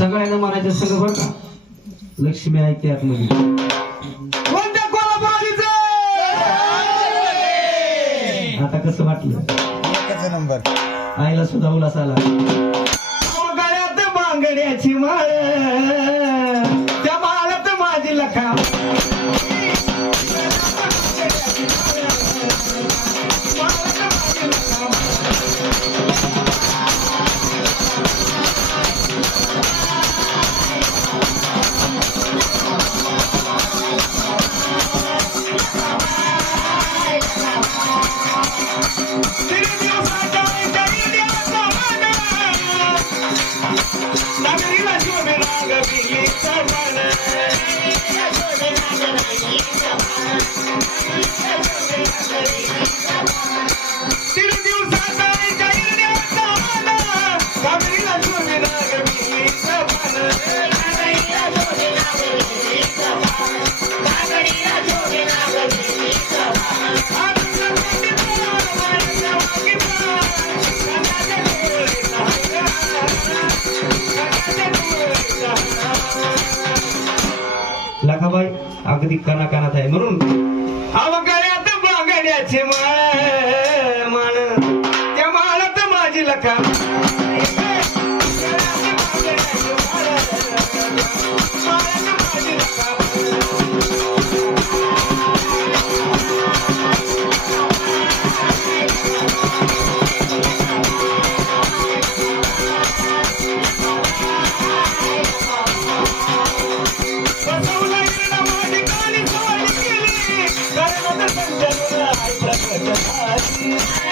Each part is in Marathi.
सगळ्यांना म्हणायचं सगळं बरं का? लक्ष्मी आहे आतमध्ये. आता कसं वाटलं? नंबर. आईला सुद्धा उलास आला. माळ. बाई अगदी कणाकानात आहे. म्हणून अवकाळ्यात बांगड्याचे माळ मान त्या माळात माझी लखा. Yeah.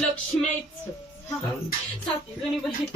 लक्ष्मीच सातजणी बहिणी